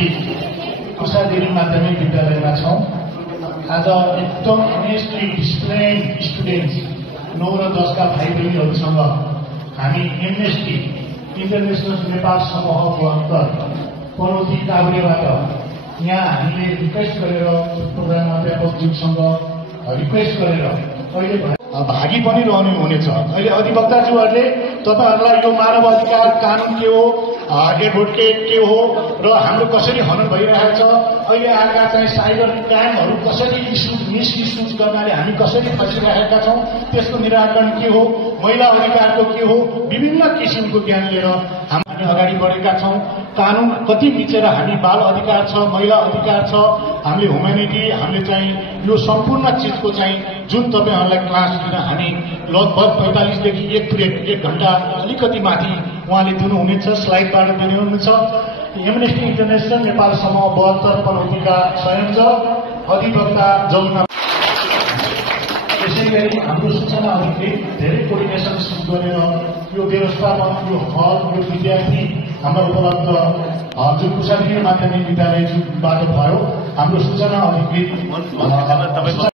श्री उषादेवी माध्यमिक विद्यालयमा छौं। आज एकदम अनेस्टली डिसिप्लिन्ड स्टुडेन्ट्स 9 र 10 का भाइ बहिनीहरूसँग हामी एमएसटी इन्टरनेसनल नेपाल समूहको अन्तर्गत पनौती काभ्रेबाट यहाँ हामीले रिक्वेस्ट गरेर प्रोग्राम अध्यापकज्यूसँग रिक्वेस्ट गरेर अहिले भागी पनि रहनु हुनेछ। अहिले अधिवक्ताज्यूहरूले तपाईहरुलाई यो मानव अधिकार कानून के हो, एडभोकेट के हो र हाम्रो कसरी हनन भइरहेको छ, अहिले आएका चाहिँ साइबर क्राइमहरू कसरी मिसयुज गर्नाले हामी कसरी फसिरहेका छौं, त्यसको निराकरण के हो, महिला अधिकारको के हो, विभिन्न किसिमको ज्ञान लिएर हामी अगाडि बढेका छौं। कानून कति मिचेर हामी बाल अधिकार छ, महिला अधिकार छ, हामीले ह्युम्यानिटी, हामीले चाहिँ यो सम्पूर्ण चिजको चाहिँ जुन तपाईहरुलाई क्लास दिन हामी लगभग 45 देखि 1 पिरियड 1 घण्टा अलिकति माथि उहाँले दिनुहुनेछ, स्लाइडबाट दिनुहुनेछ। एमनेस्टी इन्टरनेसनल नेपाल समूह 72 पनौतीका संयोजक अधिवक्ता जमुना। यसैगरी हाम्रो सूचना अधिकृत धेरै कोर्डिनेसन गरेर यो व्यवस्थापन, यो हल, यो विद्यार्थी हाम्रो उपलब्ध जुन उषादेवी माध्यमिक विद्यालयबाट भयो। हाम्रो सूचना अधिकृत